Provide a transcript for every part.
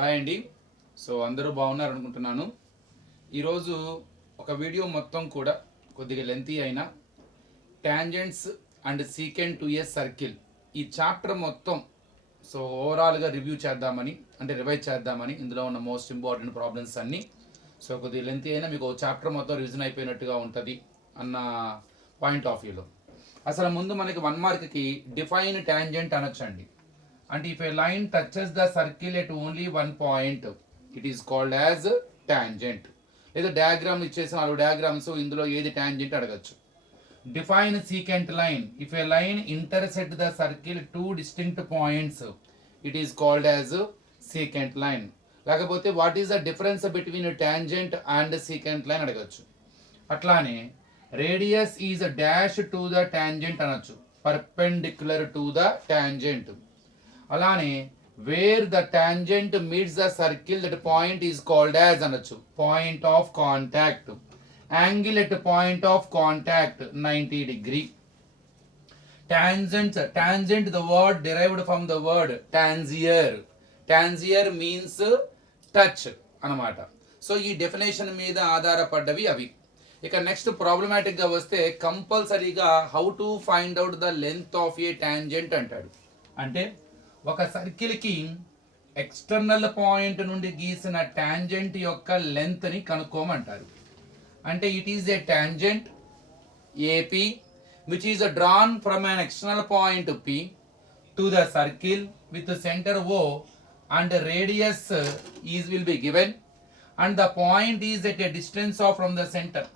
Hi అండి. So అందరూ బాగున్నారు అనుకుంటున్నాను. ఈరోజు ఒక వీడియో మొత్తం కూడా కొద్దిగా లెంతీ అయినా tangents and secant to a circle ఈ చాప్టర్ మొత్తం సో ఓవరాల్గా రివ్యూ చేద్దామని అంటే రివైజ్ చేద్దామని ఇందులో ఉన్న మోస్ట్ ఇంపార్టెంట్ ప్రాబ్లమ్స్ అన్నీ సో కొద్దిగా లెంతీ అయినా మీకు చాప్టర్ మొత్తం రివిజన్ అయిపోయినట్టుగా ఉంటుంది అన్న పాయింట్ ఆఫ్ వ్యూలో. అసలు ముందు మనకి 1 మార్క్కి డిఫైన్ టాంజెంట్ అనొచ్చండి. And if a line touches the circle at only one point, it is called as tangent. లేదా డయాగ్రామ్ ఇచ్చేసి 4 డయాగ్రామ్స్ ఇందులో ఏది టాంజెంట్ అడగచ్చు. Define secant line. If A line intersect the circle 2 distinct points, it is called as secant line. లేకపోతే what is the difference between tangent and secant line అడగచ్చు. అట్లానే radius is dash to the tangent అనొచ్చు, perpendicular to the tangent. అలానే where the tangent meets the circle that point is called as అనొచ్చు, point of contact. Angle at point of contact 90 degree. Tangent the word derived from the word tangier. Tangier means touch అన్నమాట. So ఈ definition మీద ఆధారపడ్డవి అవి. ఇక next ప్రాబ్లమాటిక్గా వస్తే కంపల్సరీగా how to find out the length of A tangent అంటాడు. అంటే ఒక సర్కిల్కి ఎక్స్టర్నల్ పాయింట్ నుండి గీసిన టాంజెంట్ యొక్క లెంత్ని కనుక్కోమంటారు. అంటే it is a tangent AP which is drawn from an external point P to the circle with centre O and radius is will be given and the point is at a distance of from the centre.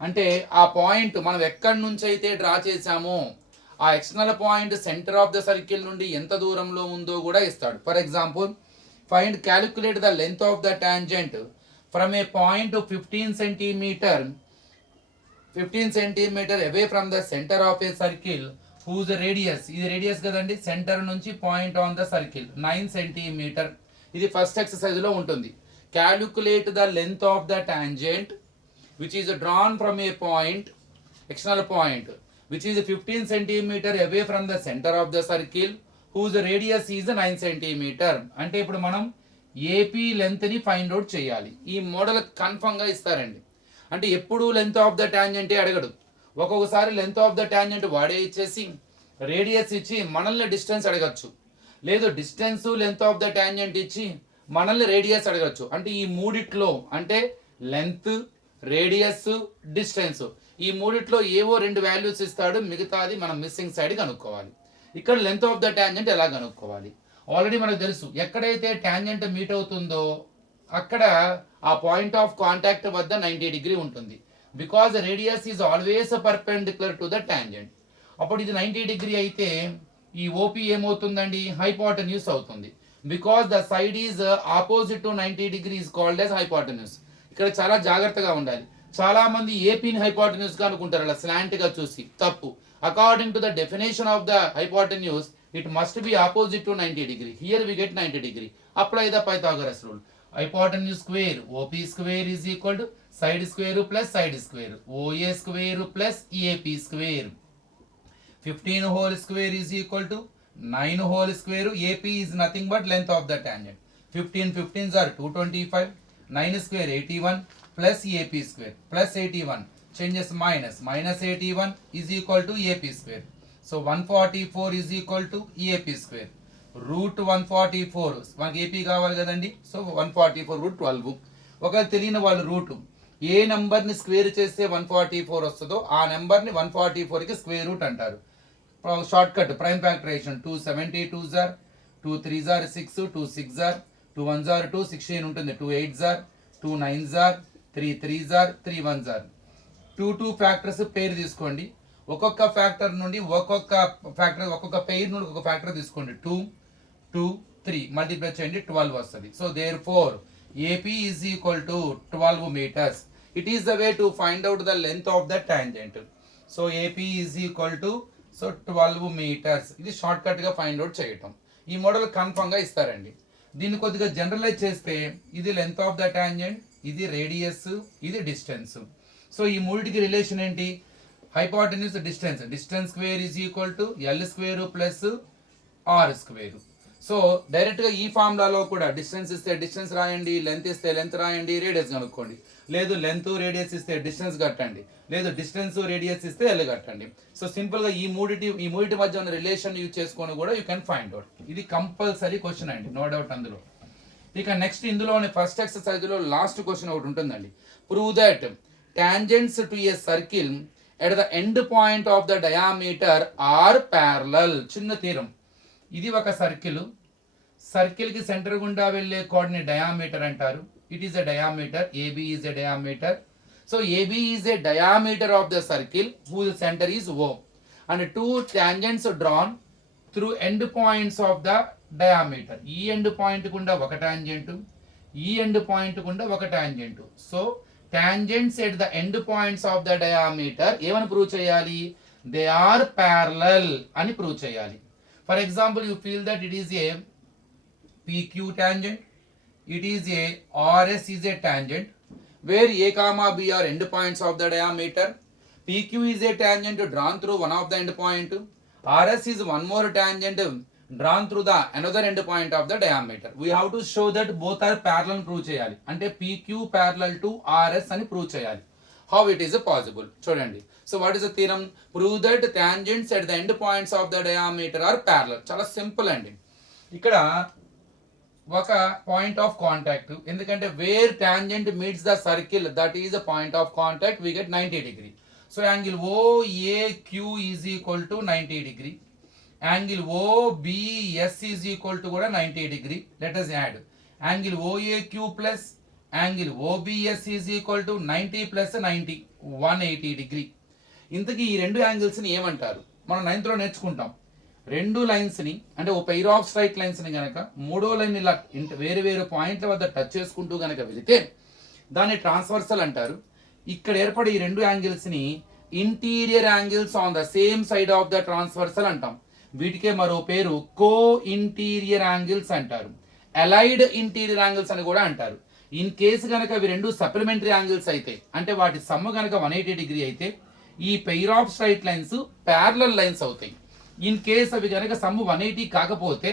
అంటే ఆ point మనం ఎక్కడి నుంచి అయితే draw చేసామో ఆ external point centre of the circle నుండి ఎంత దూరంలో ఉందో కూడా ఇస్తాడు. For example, find calculate the length of the tangent from a point 15 centimetre away from the centre of a circle whose radius, ఇది రేడియస్ కదండి, సెంటర్ నుంచి point on the circle 9 centimetre. ఇది ఫస్ట్ ఎక్సర్సైజ్ లో ఉంటుంది. Calculate the length of the tangent which is drawn from a point, external point which is 15 centimeter away from the center of the circle whose radius is 9 centimeter. అంటే ఇప్పుడు మనం AP లెంత్ని find out చేయాలి. ఈ model కన్ఫర్మ్గా ఇస్తారండి. అంటే ఎప్పుడు length of the టాంజెంటే అడగడు. ఒక్కొక్కసారి లెంత్ ఆఫ్ ద టాంజెంట్ వాడే ఇచ్చేసి రేడియస్ ఇచ్చి మనల్ని డిస్టెన్స్ అడగచ్చు, లేదు distance length of the tangent ఇచ్చి మనల్ని రేడియస్ అడగచ్చు. అంటే ఈ మూడిట్లో అంటే లెంత్, రేడియస్, డిస్టెన్స్ ఈ మూడిట్లో ఏవో 2 వాల్యూస్ ఇస్తాడు, మిగతాది మనం మిస్సింగ్ సైడ్ కనుక్కోవాలి. ఇక్కడ లెంత్ ఆఫ్ ద టాంజెంట్ ఎలా కనుక్కోవాలి ఆల్రెడీ మనకు తెలుసు. ఎక్కడైతే టాంజెంట్ మీట్ అవుతుందో అక్కడ ఆ పాయింట్ ఆఫ్ కాంటాక్ట్ వద్ద 90 degree ఉంటుంది. Because radius is always perpendicular to the tangent. అప్పుడు ఇది 90 degree అయితే ఈ ఓపీ ఏమవుతుందండి, హైపోటెన్యూస్ అవుతుంది. Because the side is opposite to 90 degree is called as hypotenuse. ఇక్కడ చాలా జాగ్రత్తగా ఉండాలి. చాలా మంది ఏపీని హైపోటెన్యూస్ గా అనుకుంటారు అలా స్లాంట్ గా చూసి, తప్పు. According to the definition of the hypotenuse it must be opposite to 90 degree. Here we get 90 degree. Apply the Pythagoras rule. Hypotenuse square OP square is equal to side square plus side square OA square plus AP square. 15 whole square is equal to 9 whole square. AP is nothing but length of the tangent. 15 15s are 225. 9 square 81 plus AP square plus 81 changes minus 81 is equal to AP square. So 144 is equal to AP square. Root 144 మనకి AP కావాలి కదండి. So 144 root 12. ఒకవేళ తెలియని వాళ్ళు route ఏ నెంబర్ని square చేస్తే 144 వస్తుందో ఆ నెంబర్ని 144కి స్క్వేర్ రూట్ అంటారు. షార్ట్ కట్ ప్రైమ్ ఫ్యాక్టరైజేషన్ 2 72 జార్ 2 3 జార్ 6 2 6 జార్ 2 1 జార్ 2 16 ఉంటుంది. 2 8 జార్ 2 9 జార్ 3 3 జార్ 3 1 జార్. 2 ఫ్యాక్టర్స్ పేరు తీసుకోండి. ఒక్కొక్క ఫ్యాక్టర్ నుండి ఒక్కొక్క పెయిర్ నుండి ఒక్కొక్క ఫ్యాక్టర్ తీసుకోండి. 2 2 3 మల్టిప్లై చేయండి 12 వస్తుంది. So therefore AP is equal to 12 meters. It is the way to find out the length of the tangent. So AP is equal to 12 meters. ఇది షార్ట్ కట్ గా find out చేయటం. ఈ model confirm గా ఇస్తారండి. దీన్ని కొద్దిగా generalise చేస్తే ఇది లెంత్ ఆఫ్ ద టాంజెంట్, ఇది రేడియస్, ఇది డిస్టెన్స్. సో ఈ మూడిటికి రిలేషన్ ఏంటి, hypotenuse distance, distance square is equal to L square plus R square. So డైరెక్ట్గా ఈ ఫార్ములాలో కూడా డిస్టెన్స్ ఇస్తే డిస్టెన్స్ రాయండి, లెంత్ ఇస్తే లెంత్ రాయండి, రేడియస్ కనుక్కోండి. లేదు లెంత్ రేడియస్ ఇస్తే డిస్టెన్స్ కట్టండి, లేదు డిస్టెన్స్ రేడియస్ ఇస్తే ఎల్ కట్టండి. సో సింపుల్గా ఈ మూడిటి మధ్య ఉన్న రిలేషన్ యూజ్ చేసుకొని కూడా యూ కెన్ ఫైండ్ అవుట్. ఇది కంపల్సరీ క్వశ్చన్ అండి, నో డౌట్ అందులో. ఇక నెక్స్ట్ ఇందులోనే ఫస్ట్ ఎక్సర్సైజ్లో లాస్ట్ క్వశ్చన్ ఒకటి ఉంటుందండి. Prove that tangents to a circle at the end point of the diameter are parallel. చిన్న తీరం. ఇది ఒక సర్కిల్కి సెంటర్ గుండా వెళ్ళే కోఆర్డినేట్ డయామీటర్ అంటారు. It is a diameter, AB is a diameter. So AB is a diameter of the circle whose centre is O and two tangents drawn through end points of the diameter. ఈ end point గుండా ఒక tangent, ఈ end point గుండా ఒక tangent. So tangents at the end points of the diameter ఏమని prove చేయాలి? They are parallel అని prove చేయాలి. For example you feel that it is a PQ tangent, it is a RS is a tangent where A comma B are end points of the diameter. PQ is a tangent drawn through one of the end point. RS is one more tangent drawn through the another end point of the diameter. We have to show that both are parallel prove cheyali. Ante PQ parallel to RS ani prove cheyali. How it is possible? Chudandi. So what is the theorem? Prove that tangents at the end points of the diameter are parallel. Chala simple andi. ఇక్కడ ఒక point of contact, ఎందుకంటే where tangent meets the circle that is the point of contact we get 90 degree. So angle OAQ is equal to 90 degree, angle OBS is equal to కూడా 90 degree. Let us add angle OAQ plus angle OBS is equal to 90 plus 90 180 degree. ఇంతకీ ఈ రెండు యాంగిల్స్ని ఏమంటారు? మనం 9th లో నేర్చుకుంటాం. రెండు లైన్స్ని అంటే ఓ పెయిర్ ఆఫ్ స్ట్రైట్ లైన్స్ని కనుక మూడో లైన్ ఇలా వేరు వేరు పాయింట్ల వద్ద టచ్ చేసుకుంటూ కనుక వెళితే దాన్ని ట్రాన్స్వర్సల్ అంటారు. ఇక్కడ ఏర్పడే ఈ రెండు యాంగిల్స్ని interior angles on the same side of the transversal అంటాం. వీటికే మరో పేరు కో ఇంటీరియర్ యాంగిల్స్ అంటారు, అలైడ్ ఇంటీరియర్ యాంగిల్స్ అని కూడా అంటారు. ఇన్ కేసు కనుక ఇవి రెండు సప్లిమెంటరీ యాంగిల్స్ అయితే, అంటే వాటి సమ్ము కనుక 180 డిగ్రీ అయితే ఈ pair of straight lines parallel lines అవుతాయి. ఇన్ కేస్ అవి కనుక సమ్ము 180 కాకపోతే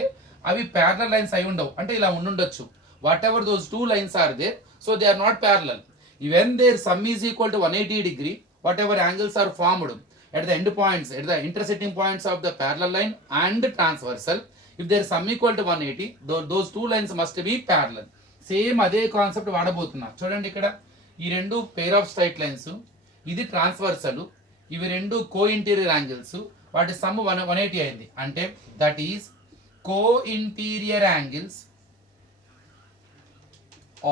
అవి ప్యారలల్ లైన్స్ అయి ఉండవు, అంటే ఇలా ఉండుండొచ్చు. Whatever those two lines are there, so they are not parallel. Even their sum is equal to 180 degree, whatever angles are formed at the end points, at the intersecting points of the parallel line and transversal, if their sum equal to 180, those two lines must be parallel. Same అదే concept వాడబోతున్నా. చూడండి ఇక్కడ ఈ రెండు pair of straight lines, ఇది transversal, ఇవి రెండు కో interior angles, వాటి some 180 అయింది. అంటే that is co interior angles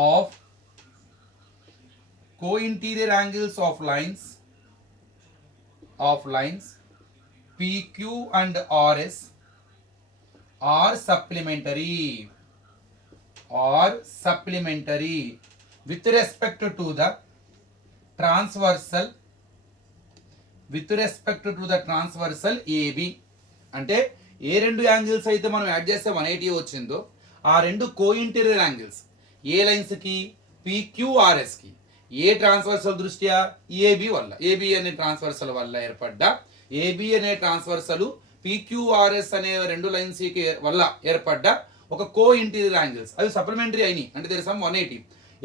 of lines PQ and RS are supplementary with respect to the transversal AB. అంటే ఏ రెండు యాంగిల్స్ అయితే మనం యాడ్ చేస్తే 180 వచ్చిందో ఆ రెండు కో ఇంటీరియర్ యాంగిల్స్ ఏ లైన్స్కి? PQRSకి. ఏ ట్రాన్స్వర్సల్ దృష్ట్యా? ఏబి వల్ల. ఏబి అనే ట్రాన్స్వర్సల్ వల్ల ఏర్పడ్డ ఏబి అనే ట్రాన్స్వర్సల్ PQRS అనే రెండు లైన్స్ వల్ల ఏర్పడ్డ ఒక కో ఇంటీరియర్ యాంగిల్స్. అవి సప్లిమెంటరీ అయినాయి, అంటే దేర్ సమ్ 180.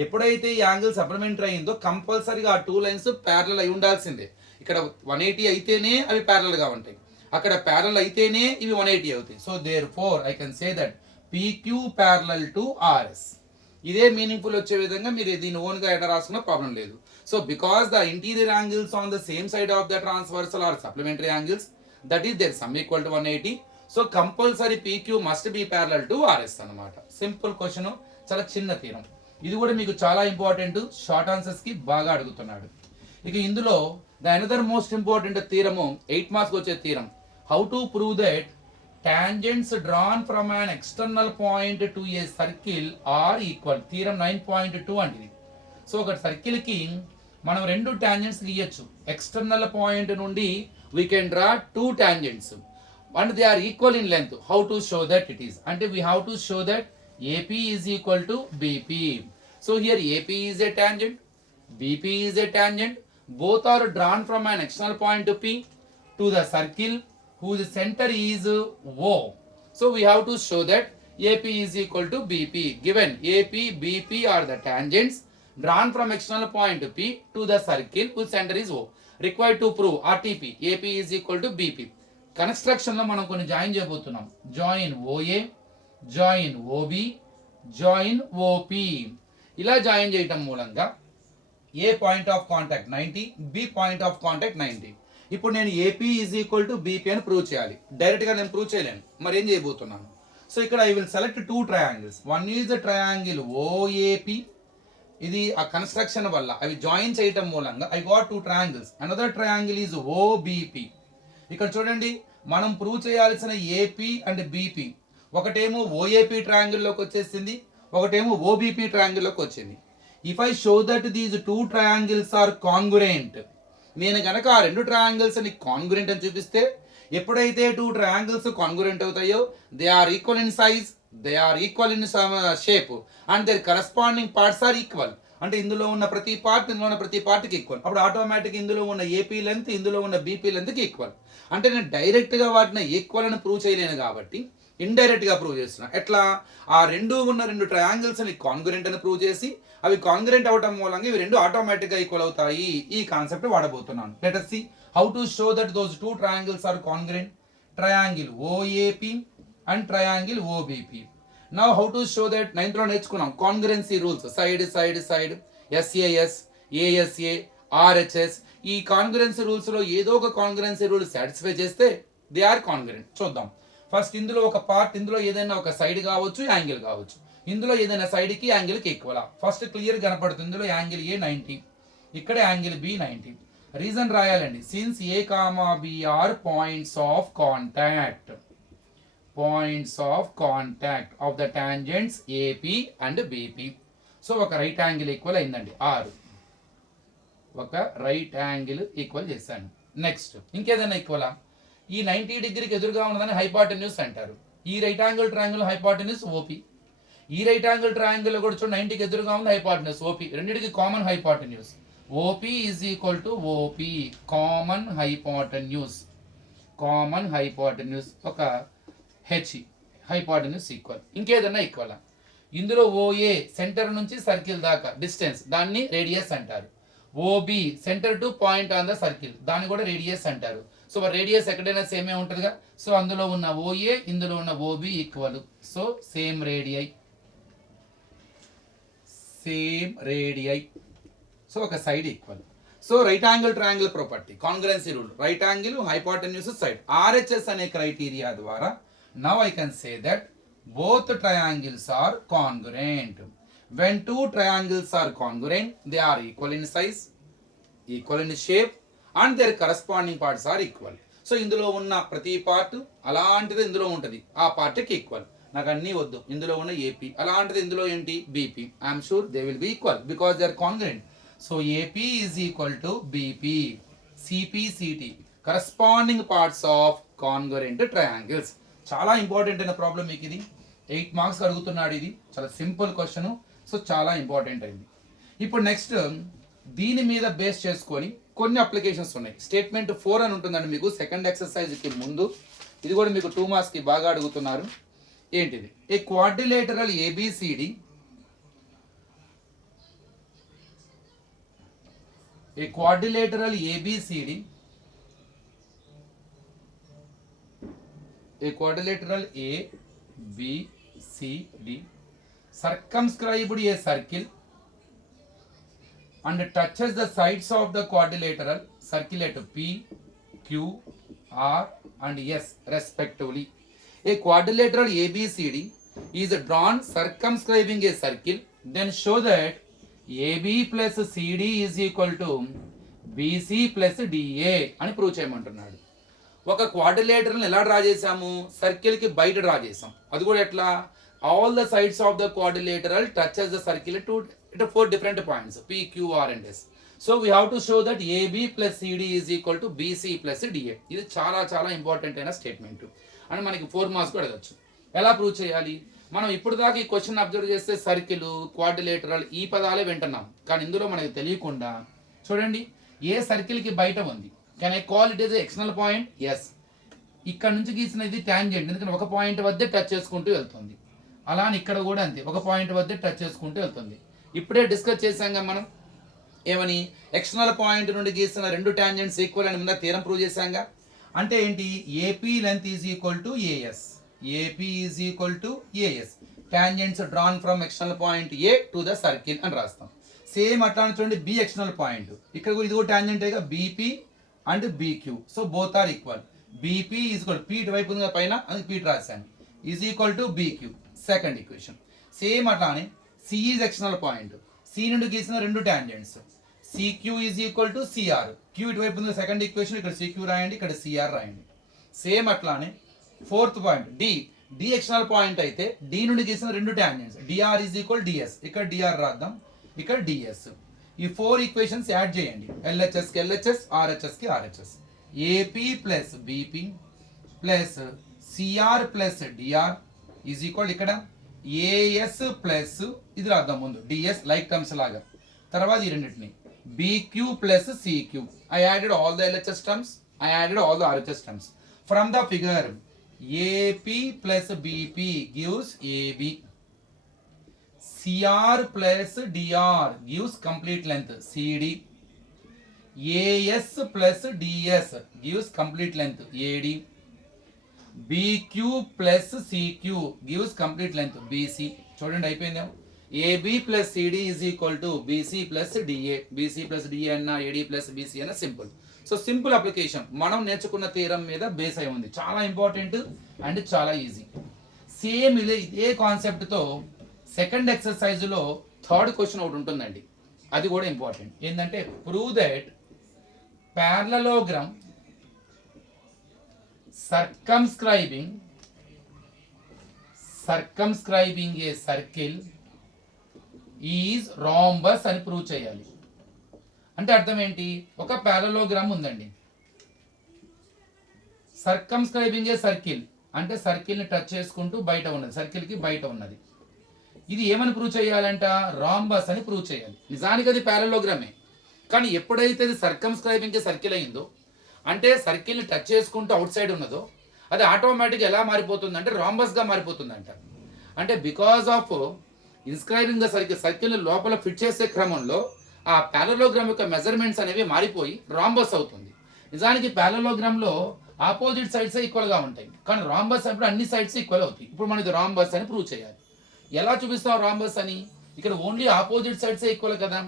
ఎప్పుడైతే ఈ యాంగిల్ సప్లిమెంటరీ అయిందో కంపల్సరీగా ఆ టూ లైన్స్ ప్యారలల్ అయి ఉండాల్సిందే. ఇక్కడ 180 అయితేనే అవి ప్యారలల్ గా ఉంటాయి, అక్కడ ప్యారలల్ అయితేనే ఇవి 180 అవుతాయి. So therefore I can say that PQ parallel to RS. ఇదే మీనింగ్ఫుల్ వచ్చే విధంగా మీరు దీన్ని ఓన్గా ఎట రాసుకున్న ప్రాబ్లం లేదు. So because the interior angles on the same side of the transversal are supplementary angles, that is their sum equal to 180. So compulsory PQ must be parallel to RS అనమాట. Simple question, చాలా చిన్న theorem. ఇది కూడా మీకు చాలా important, short answers కి బాగా అడుగుతున్నాడు. ఇక ఇందులో the another most important theorem 8 marks వచ్చే theorem, how to prove that tangents drawn from an external point to a circle are equal. Theorem 9.2 అండి. సో ఒక సర్కిల్ కి మనం రెండు టాంజెంట్స్ గీయొచ్చు. ఎక్స్టర్నల్ పాయింట్ నుండి we can draw two tangents and they are equal in length. How to show that it is? అంటే we have to show that AP is equal to BP. So here AP is a tangent, BP is a tangent. Both are drawn from an external point P to the circle whose center is O. So we have to show that AP is equal to BP. Given AP, BP are the tangents drawn from external point P to the circle whose center is O. Required to prove RTP. AP is equal to BP. Construction లో మనం కొన్ని join చేయబోతున్నాం. Join OA, join OB, join OP. ఇలా join చేయటం మూలంగా A point of contact 90, B point of contact 90. ఇప్పుడు నేను AP is equal to BP అని ప్రూవ్ చేయాలి. డైరెక్ట్గా నేను ప్రూవ్ చేయలేను, మరి ఏం చేయబోతున్నాను. సో ఇక్కడ I will select 2 triangles. One is the triangle OAP. ఇది ఆ కన్స్ట్రక్షన్ వల్ల అవి జాయిన్ చేయటం మూలంగా I got 2 triangles. Another triangle is OBP. ఇక్కడ చూడండి, మనం ప్రూవ్ చేయాల్సిన ఏపీ అండ్ బీపీ ఒకటేమో ఓఏపీ ట్రయాంగిల్లోకి వచ్చేసింది, ఒకటేమో ఓబీపీ ట్రయాంగిల్లోకి వచ్చింది. If I show that these 2 triangles are congruent, నేను కనుక ఆ 2 ట్రయాంగిల్స్ ని కాంగ్రుయెంట్ అని చూపిస్తే, ఎప్పుడైతే 2 ట్రయాంగిల్స్ కాంగ్రుయెంట్ అవుతాయో they are equal in size, they are equal in shape and their corresponding parts are equal. అంటే ఇందులో ఉన్న ప్రతి పార్ట్ ఇందులో ఉన్న ప్రతి పార్ట్కి ఈక్వల్. అప్పుడు ఆటోమేటిక్ ఇందులో ఉన్న ఏపీ లెంత్ ఇందులో ఉన్న బీపీ లెంత్కి ఈక్వల్. అంటే నేను డైరెక్ట్గా వాటిని ఈక్వల్ అని ప్రూవ్ చేయలేను కాబట్టి ఇండైరెక్ట్ గా ప్రూవ్ చేస్తున్నా. ఎట్లా? ఆ ఉన్న 2 ట్రయాంగిల్స్ ని కాంగ్రుయెంట్ అని ప్రూవ్ చేసి అవి కాంగ్రుయెంట్ అవటం మూలంగా ఇవి 2 ఆటోమేటిక్ గా ఈక్వల్ అవుతాయి. ఈ కాన్సెప్ట్ వాడబోతున్నాను. Let us see how to show that those 2 triangles are congruent. Triangle OAP and triangle OBP. Now how to show that? 9th లో నేర్చుకున్నాం congruency rules. Side side side, SAS, ASA, RHS. ఈ congruency rules లో ఏదో ఒక congruency rule satisfy చేస్తే they are congruent. చూద్దాం. First ఇందులో ఒక పార్ట్, ఇందులో ఏదైనా ఒక సైడ్ కావచ్చు, యాంగిల్ కావచ్చు. ఇందులో ఏదైనా సైడ్ కి యాంగిల్ కి ఈక్వల్. ఫస్ట్ క్లియర్ కనపడుతుంది. ఇందులో యాంగిల్ ఏ 90, ఇక్కడ యాంగిల్ బి 90. రీజన్ రాయాలండి. Since A comma B are points of contact, points of contact of the tangents AP and BP. So ఒక రైట్ యాంగిల్ ఈక్వల్ అయిందండి 6. ఒక right angle equal చేశాను. Next ఇంకేదైనా ఈక్వలా? ఈ 90 డిగ్రీకి ఎదురుగా ఉన్నదని హైపాటెన్యూస్ అంటారు. ఈ right angle triangle hypotenuse OP. ఈ రైట్ యాంగిల్ ట్రయాంగిల్ కూడా చూడండి 90కి ఎదురుగా ఉంది హైపాటెన్యూస్ ఓపీ. రెండింటికి common hypotenuse. OP is equal to OP common hypotenuse. Common hypotenuse ఒక హెచ్ హైపాటెన్యూస్ ఈక్వల్. ఇంకేదన్నా ఈక్వల్? ఇందులో ఓఏ సెంటర్ నుంచి సర్కిల్ దాకా డిస్టెన్స్, దాన్ని రేడియస్ అంటారు. OB centre to point on the circle, దాన్ని కూడా రేడియస్ అంటారు. సో రేడియస్ ఎక్కడైనా సేమే ఉంటుందిగా. సో అందులో ఉన్న ఓఏ ఇందులో ఉన్న OB equal. So same radii, same radii. So ఒక side equal. So right angle triangle property, congruency rule, right angle, hypotenuse, side, RHS అనే క్రైటీరియా ద్వారా now I can say that both triangles are congruent. When 2 triangles are congruent, they are equal in size, equal in shape and their corresponding parts are equal. So ఇందులో ఉన్న ప్రతి part అలాంటిది ఇందులో ఉంటుంది, ఆ పార్ట్కి ఈక్వల్. నాకు అన్నీ వద్దు. ఇందులో ఉన్న ఏపీ అలాంటిది ఇందులో ఏంటి BP. I'm sure they will be equal because they are congruent. So AP is equal to BP. CP corresponding parts of congruent triangles. చాలా ఇంపార్టెంట్ అయిన ప్రాబ్లం మీకు ఇది. 8 మార్క్స్ అడుగుతున్నాడు. ఇది చాలా సింపుల్ క్వశ్చన్. సో చాలా ఇంపార్టెంట్ అయింది. ఇప్పుడు నెక్స్ట్ దీని మీద బేస్ చేసుకొని కొన్ని అప్లికేషన్స్ ఉన్నాయి. స్టేట్మెంట్ 4 అని ఉంటుందండి మీకు సెకండ్ ఎక్సర్సైజ్కి ముందు. ఇది కూడా మీకు 2 మార్క్స్కి బాగా అడుగుతున్నారు. ఏంటిది? A quadrilateral A B C D, a quadrilateral A B C D, a quadrilateral ABCD circumscribed a circle and touches the sides of the quadrilateral circle at P, Q, R and S respectively. A quadrilateral ABCD is drawn circumscribing a circle. Then show that AB plus CD is equal to BC plus DA అని prove చేయమంటున్నాడు. ఒక క్వాడ్రిలేటరల్ని ఎలా draw చేసాము? సర్కిల్కి బయట draw చేసాం. అది కూడా ఎట్లా? All the sides of the quadrilateral touches the circle to 4 different points P, Q, R and S. So we have to show that AB plus CD is equal to BC plus DA. ఇది చాలా చాలా important అయిన statement అని మనకి 4 marks కూడా అడగచ్చు. ఎలా prove చేయాలి? మనం ఇప్పుడు దాకా ఈ క్వశ్చన్ అబ్జర్వ్ చేస్తే సర్కిల్, క్వాడ్రిలేటరల్ ఈ పదాలే వింటున్నాం. కానీ ఇందులో మనకి తెలియకుండా చూడండి ఏ సర్కిల్కి బయట ఉంది. Can I call it is external point? Yes. ఇక్కడ నుంచి గీసిన ఇది టాంజెంట్, ఎందుకంటే ఒక పాయింట్ వద్ద టచ్ చేసుకుంటూ వెళ్తుంది. అలా అని ఇక్కడ కూడా అంతే, ఒక పాయింట్ వద్ద టచ్ చేసుకుంటూ వెళ్తుంది. ఇప్పుడే డిస్కస్ చేసాం మనం ఏమని, ఎక్స్టర్నల్ పాయింట్ నుండి గీస్తున్న రెండు టాంజెంట్స్ ఈక్వల్ అని ముందు థీరం ప్రూవ్ చేశాంగా. అంటే ఏంటి, AP length is equal to AS, AP is equal to AS, tangents drawn from external point A to the circle అని రాస్తాం. సేమ్ అట్లా చూడండి, బి ఎక్స్టర్నల్ పాయింట్, ఇక్కడ ఇది కూడా టాంజెంట్ ఏగా, BP and BQ, so both are equal. BP is equal, P ఇటువైపు ఉంది పైన, అది పీ రాశాను, is equal to BQ, second equation. Same అట్లానే C is external point, C నుండి గీసిన రెండు tangents, CQ is equal to CR, Q ఇటువైపు ఉంది సెకండ్ ఈక్వేషన్, ఇక్కడ సిక్యూ రాయండి, ఇక్కడ సిఆర్ రాయండి. సేమ్ అట్లానే fourth point D, D external point అయితే డి నుండి గీసిన రెండు tangents, DR is equal DS, ఇక్కడ డిఆర్ రాద్దాం, ఇక్కడ డిఎస్. ఈ 4 ఈక్వేషన్స్ యాడ్ చేయండి, ఎల్హెచ్ఎస్ కి ఎల్హెచ్ఎస్, ఆర్హెచ్ఎస్ కి RHS. AP plus BP plus CR plus DR is equal ఇక్కడ ఏఎస్ ప్లస్ ఇది రాద్దాం ముందు డిఎస్ లైక్ టర్మ్స్ లాగా, తర్వాత ఈ రెండింటిని BQ plus CQ. I added all the LHS terms, I added all the RHS terms. From the figure AP plus BP gives AB, CR plus DR gives complete length CD. AS plus DS gives complete length AD. BQ plus CQ gives complete length BC. చూడండి అయిపోయిందా, AB plus CD is equal to BC plus DA. BC plus DA అన్న AD plus BC అన్న simple. So simple application మనం నేర్చుకున్న theorem మీద base అయి ఉంది, చాలా ఇంపార్టెంట్ అండ్ చాలా ఈజీ. సేమ్ ఇదే కాన్సెప్ట్తో సెకండ్ ఎక్సర్సైజ్లో థర్డ్ క్వశ్చన్ ఒకటి ఉంటుందండి, అది కూడా ఇంపార్టెంట్. ఏంటంటే prove that parallelogram circumscribing a circle is rhombus అని ప్రూవ్ చేయాలి. అంటే అర్థం ఏంటి, ఒక parallelogram ఉందండి, సర్కమ్స్క్రైబింగ్ ఏ సర్కిల్ అంటే సర్కిల్ ని టచ్ చేసుకుంటూ బయట ఉన్నది, సర్కిల్ కి బయట ఉన్నది. ఇది ఏమని ప్రూవ్ చేయాలంట, రాంబస్ అని ప్రూవ్ చేయాలి. నిజానికి అది ప్యారలోగ్రామే, కానీ ఎప్పుడైతే అది సర్కమ్స్క్రైబింగ్ సర్కిల్ అయిందో, అంటే సర్కిల్ని టచ్ చేసుకుంటూ అవుట్ సైడ్ ఉన్నదో, అది ఆటోమేటిక్గా ఎలా మారిపోతుంది అంటే రాంబస్గా మారిపోతుందంట. అంటే బికాస్ ఆఫ్ ఇన్స్క్రైబింగ్ ద సర్కిల్, సర్కిల్ని లోపల ఫిట్ చేసే క్రమంలో ఆ ప్యారలోగ్రామ్ యొక్క మెజర్మెంట్స్ అనేవి మారిపోయి రాంబస్ అవుతుంది. నిజానికి ప్యారలోగ్రామ్లో ఆపోజిట్ సైడ్స్ ఈక్వల్గా ఉంటాయి, కానీ రాంబస్ అప్పుడు అన్ని సైడ్స్ ఈక్వల్ అవుతాయి. ఇప్పుడు మనం ఇది రాంబస్ అని ప్రూవ్ చేయాలి. ఎలా చూపిస్తాం రాంబస్ అని, ఇక్కడ ఓన్లీ ఆపోజిట్ సైడ్స్ ఈక్వల్ కదా.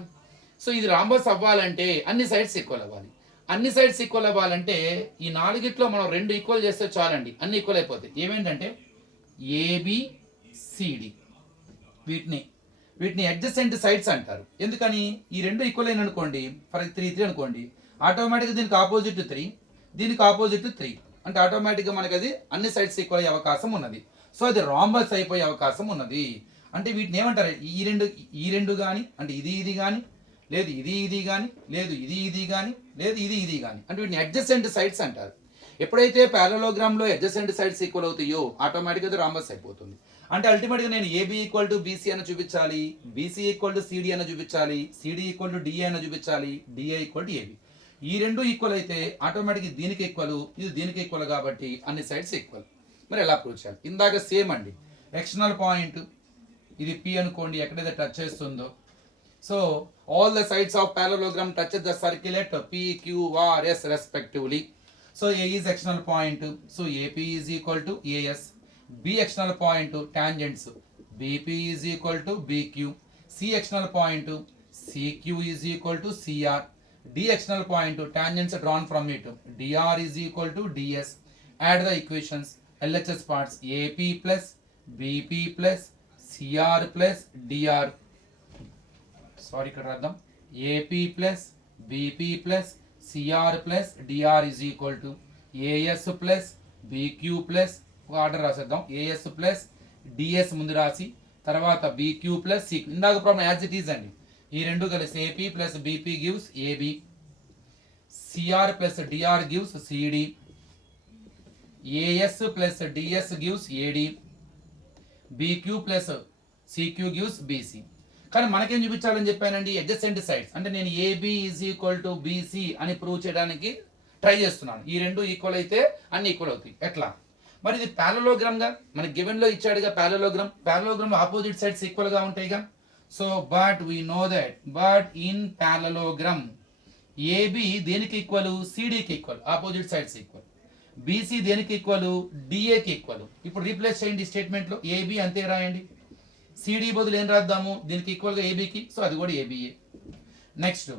సో ఇది రాంబస్ అవ్వాలంటే అన్ని సైడ్స్ ఈక్వల్ అవ్వాలి. అన్ని సైడ్స్ ఈక్వల్ అవ్వాలంటే ఈ నాలుగిట్లో మనం రెండు ఈక్వల్ చేస్తే చాలండి, అన్ని ఈక్వల్ అయిపోతాయి. ఏమేంటంటే ఏబిసిడి, వీటిని అడ్జసెంట్ సైడ్స్ అంటారు. ఎందుకని, ఈ రెండు ఈక్వల్ అయిన అనుకోండి, ఫర్ 3 అనుకోండి, ఆటోమేటిక్గా దీనికి ఆపోజిట్ 3, దీనికి ఆపోజిట్ 3, అంటే ఆటోమేటిక్గా మనకి అది అన్ని సైడ్స్ ఈక్వల్ అయ్యే అవకాశం ఉన్నది. సో అది రాంబస్ అయిపోయే అవకాశం ఉన్నది. అంటే వీటిని ఏమంటారు, ఈ రెండు కానీ, అంటే ఇది కానీ, లేదు ఇది కానీ, లేదు ఇది కానీ, లేదు ఇది కానీ, అంటే వీటిని అడ్జసెంట్ సైడ్స్ అంటారు. ఎప్పుడైతే ప్యారలోగ్రామ్లో అడ్జసెంట్ సైడ్స్ ఈక్వల్ అవుతాయో ఆటోమేటిక్గా అది రాంబస్ అయిపోతుంది. అంటే అల్టిమేట్గా నేను ఏబి ఈక్వల్ టు బీసీ అని చూపించాలి, బీసీ ఈక్వల్ టు సిడి అని చూపించాలి, సిడి ఈక్వల్ టు డిఏ అని చూపించాలి, డిఏ ఈక్వల్ టు ఏబి. ఈ రెండు ఈక్వల్ అయితే ఆటోమేటిక్గా దీనికి ఈక్వల్, ఇది దీనికి ఈక్వల్, కాబట్టి అన్ని సైడ్స్ ఈక్వల్. మరి ఎలా ప్రూవ్ చేయాలి, ఇందాక సేమ్ అండి, ఎక్స్టర్నల్ పాయింట్ ఇది పి అనుకోండి, ఎక్కడైతే టచ్ చేస్తుందో, so all the sides of parallelogram touches the circle at P, Q, R, S respectively. So A is external point, so AP is equal to AS. B external point, tangents, BP is equal to BQ. C external point, CQ is equal to CR. D external point, tangents drawn from it, DR is equal to DS. Add the equations, LHS parts, AP plus BP plus CR plus DR. Sorry ఇక్కడ రాద్దాం, AP plus BP plus CR plus DR is equal to AS plus BQ plus, ఒక order రాసేద్దాం, AS plus DS ముందు రాసి తర్వాత BQ plus C. ఇందాక problem as it is అండి, ఈ రెండు కలిసి AP plus BP gives AB, CR plus DR gives CD, AS plus DS gives AD, BQ plus CQ gives BC. కానీ మనకేం చూపించాలని చెప్పానండి, అడ్జసెంట్ సైడ్స్. అంటే నేను AB is equal to BC అని ప్రూవ్ చేయడానికి ట్రై చేస్తున్నాను. ఈ రెండు ఈక్వల్ అయితే అన్ని ఈక్వల్ అవుతాయి. ఎట్లా, మరి ఇది ప్యారలోగ్రామ్ గా మనకి గివెన్ లో ఇచ్చాడుగా ప్యారలోగ్రామ్ ఆపోజిట్ సైడ్స్ ఈక్వల్ గా ఉంటాయిగా. So but we know that but in parallelogram AB దేనికి ఈక్వల్, సిడికి equal, opposite sides equal. BC దేనికి ఈక్వల్, డిఏకి ఈక్వల్. ఇప్పుడు రీప్లేస్ చేయండి స్టేట్మెంట్ లో, ఏబి అంతే రాయండి. సిడి బదులు ఏం రాద్దాము, దీనికి ఈక్వల్ గా ఏబికి, సో అది కూడా ఏబిఏ. నెక్స్ట్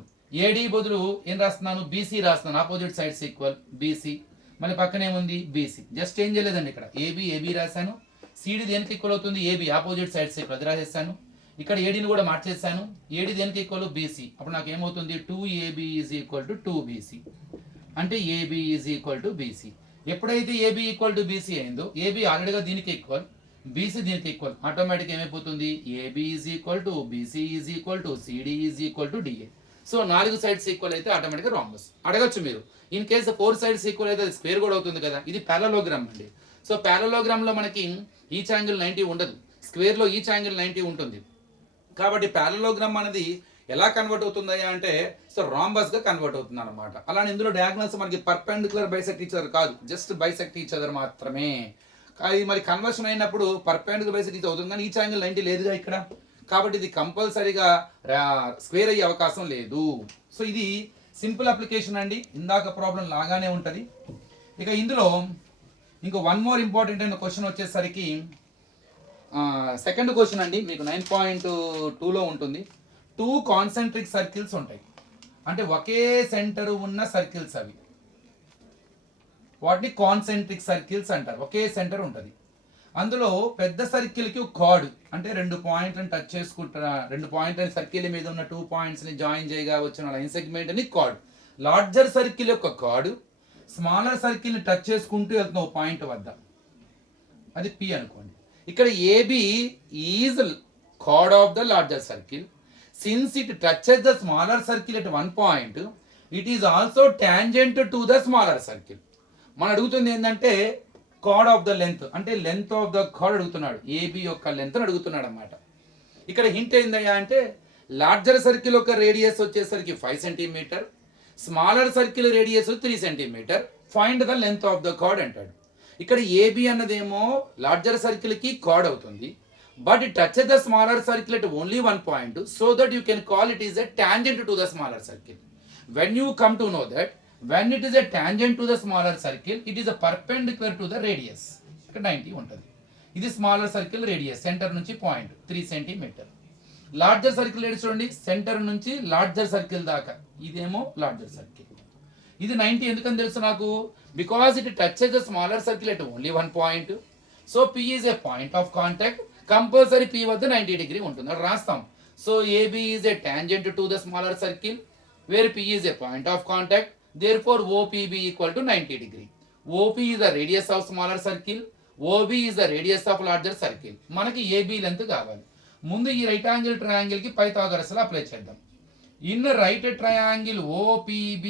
ఏడి బదులు ఏం రాస్తున్నాను, బీసీ రాస్తున్నాను, ఆపోజిట్ సైడ్స్ ఈక్వల్ బీసీ. మళ్ళీ పక్కనే ఉంది బీసీ, జస్ట్ ఏం చేయలేదండి ఇక్కడ ఏబి రాశాను. సిడి దేనికి ఈక్వల్ అవుతుంది, ఏబి, ఆపోజిట్ సైడ్స్ ఈక్వల్, అది రాసేసాను. ఇక్కడ ఏడీని కూడా మార్చేసాను, ఏడి దేనికి ఈక్వల్, బీసీ. అప్పుడు నాకు ఏమవుతుంది, 2AB is equal to 2BC, అంటే AB is equal to BC. ఎప్పుడైతే ఏబి ఈక్వల్ టు బీసీ అయిందో, ఏబి ఆల్రెడీగా దీనికి ఈక్వల్, బీసీ దీనికి ఈక్వల్, ఆటోమేటిక్ ఏమైపోతుంది, AB is equal to BC is equal to CD is equal to DA. So 4 sides equal అయితే ఆటోమేటిక్గా rhombus. అడగచ్చు మీరు, ఇన్ కేసు 4 సైడ్స్ ఈక్వల్ అయితే అది స్క్వేర్ కూడా అవుతుంది కదా. ఇది ప్యారలోగ్రామ్ అండి. సో ప్యారలోగ్రామ్ లో మనకి ఈచ్ యాంగిల్ 90 ఉండదు, స్క్వేర్ లో ఈచ్ యాంగిల్ 90 ఉంటుంది. కాబట్టి ప్యారలోగ్రామ్ అనేది ఎలా కన్వర్ట్ అవుతుందయ్యా అంటే, సో రాంబస్ గా కన్వర్ట్ అవుతుంది అనమాట. అలానే ఇందులో డయాగ్నల్స్ మనకి పర్పెండిక్యులర్ బైసెక్ట్ ఈచ్ అదర్ కాదు, జస్ట్ బైసెక్ట్ ఈచ్ అదర్ మాత్రమే. అది మరి కన్వర్షన్ అయినప్పుడు పర్పెండిక్యులర్ బైసెక్ట్ ఈచ్ అవుతుంది, కానీ ఈచ్ యాంగిల్ 90 లేదుగా ఇక్కడ. కాబట్టి ఇది కంపల్సరీగా స్క్వేర్ అయ్యే అవకాశం లేదు. సో ఇది సింపుల్ అప్లికేషన్ అండి, ఇందాక ప్రాబ్లం లాగానే ఉంటుంది. ఇక ఇందులో ఇంకో వన్ మోర్ ఇంపార్టెంట్ అయిన క్వశ్చన్ వచ్చేసరికి సెకండ్ క్వశ్చన్ అండి, మీకు 9.2లో ఉంటుంది. 2 కాన్సెంట్రిక్ సర్కిల్స్ ఉంటాయి, అంటే ఒకే సెంటర్ ఉన్న సర్కిల్స్ అవి, వాటిని కాన్సెంట్రిక్ సర్కిల్స్ అంటారు. ఒకే సెంటర్ ఉంటుంది, అందులో పెద్ద సర్కిల్కి ఒక కార్డ్, అంటే 2 పాయింట్లను టచ్ చేసుకుంటున్న 2 పాయింట్ల సర్కిల్ మీద ఉన్న 2 పాయింట్స్ని జాయిన్ చేయగా వచ్చిన లైన్ సెగ్మెంట్ అని కార్డ్. లార్జర్ సర్కిల్ యొక్క కార్డు స్మాలర్ సర్కిల్ని టచ్ చేసుకుంటూ వెళ్తున్న ఒక పాయింట్ వద్ద, అది పి అనుకోండి. ఇక్కడ AB is chord of the larger circle. Since it touches the smaller circle at 1 point, it is also tangent to the smaller circle. మనం అడుగుతుంది ఏంటంటే కార్డ్ ఆఫ్ ద లెంత్, అంటే లెంత్ ఆఫ్ ద కార్డ్ అడుగుతున్నాడు, AB యొక్క length అడుగుతున్నాడు అన్నమాట. ఇక్కడ hint ఏందయ్యా అంటే, లార్జర్ సర్కిల్ యొక్క రేడియస్ వచ్చేసరికి 5 centimetre, smaller circle radius 3 centimetre, find the length of the chord అంటాడు. ఇక్కడ ఏబి అన్నదేమో లార్జర్ సర్కిల్ కి కార్డ్ అవుతుంది, but it touches the smaller circle at only 1 point, so that you can call it is a tangent to the smaller circle. When you come to know that when it is a tangent to the smaller circle, it is a perpendicular to the radius. ఇక్కడ 90 ఉంటుంది. ఇది smaller circle radius, centre నుంచి point 3 centimetre. Larger circle radius చూడండి, centre నుంచి larger circle దాకా, ఇదేమో larger circle. ఇది 90 ఎందుకని తెలుసు నాకు, because it touches the smaller circle at only 1 point. So P is a point of contact, compulsory P వద్ద 90 డిగ్రీ ఉంటుంది, అది రాస్తాం. So AB is a tangent to the smaller circle, where P is a point of contact. Therefore, OPB equal to 90 degree. OP is the radius of smaller circle. OB is the radius of larger circle. మనకి AB length కావాలి. ముందు ఈ right angle triangle కి Pythagoras లా apply చేద్దాం. In right triangle OPB,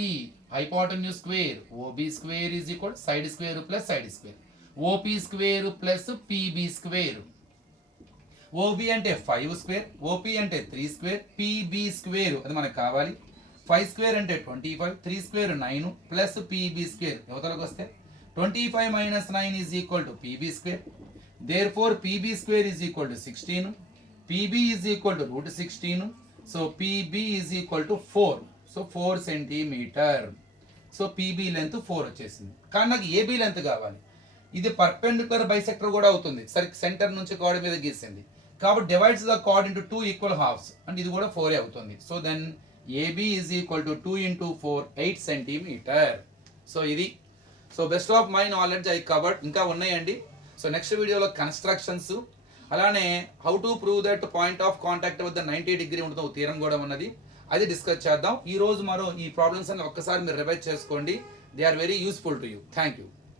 hypotenuse square, OB square is equal side square plus side square, OP square plus PB square. OB అంటే 5 square, OP అంటే 3 square, PB square అది మనకు కావాలి. 5 square అంటే 25, 3 square 9 plus PB square, యువతలకు వస్తే 25 minus 9 is equal to PB square. Therefore PB square is equal to 16, PB is equal to √16. So PB is equal to 4, so 4 centimetre. So PB length 4 వచ్చేసింది. కానీ నాకు AB length కావాలి, ఇది perpendicular bisector కూడా అవుతుంది, సరే centre నుంచి card మీద గీసింది కాబట్టి divides the chord into 2 equal halves, అంటే ఇది కూడా 4 అవుతుంది. So then AB is equal to 2 into 4, 8 centimetre. So ఇది, so best of my knowledge I covered, ఇంకా ఉన్నాయండి. సో నెక్స్ట్ వీడియోలో కన్స్ట్రక్షన్స్, అలానే how to prove that point of contact వద్ద 90 డిగ్రీ ఉంటుందో థియరం కూడా ఉన్నది, అది డిస్కస్ చేద్దాం. ఈ రోజు మరో ఈ ప్రాబ్లమ్స్ అన్ని ఒక్కసారి మీరు రివైజ్ చేసుకోండి, they are very useful to you. Thank you.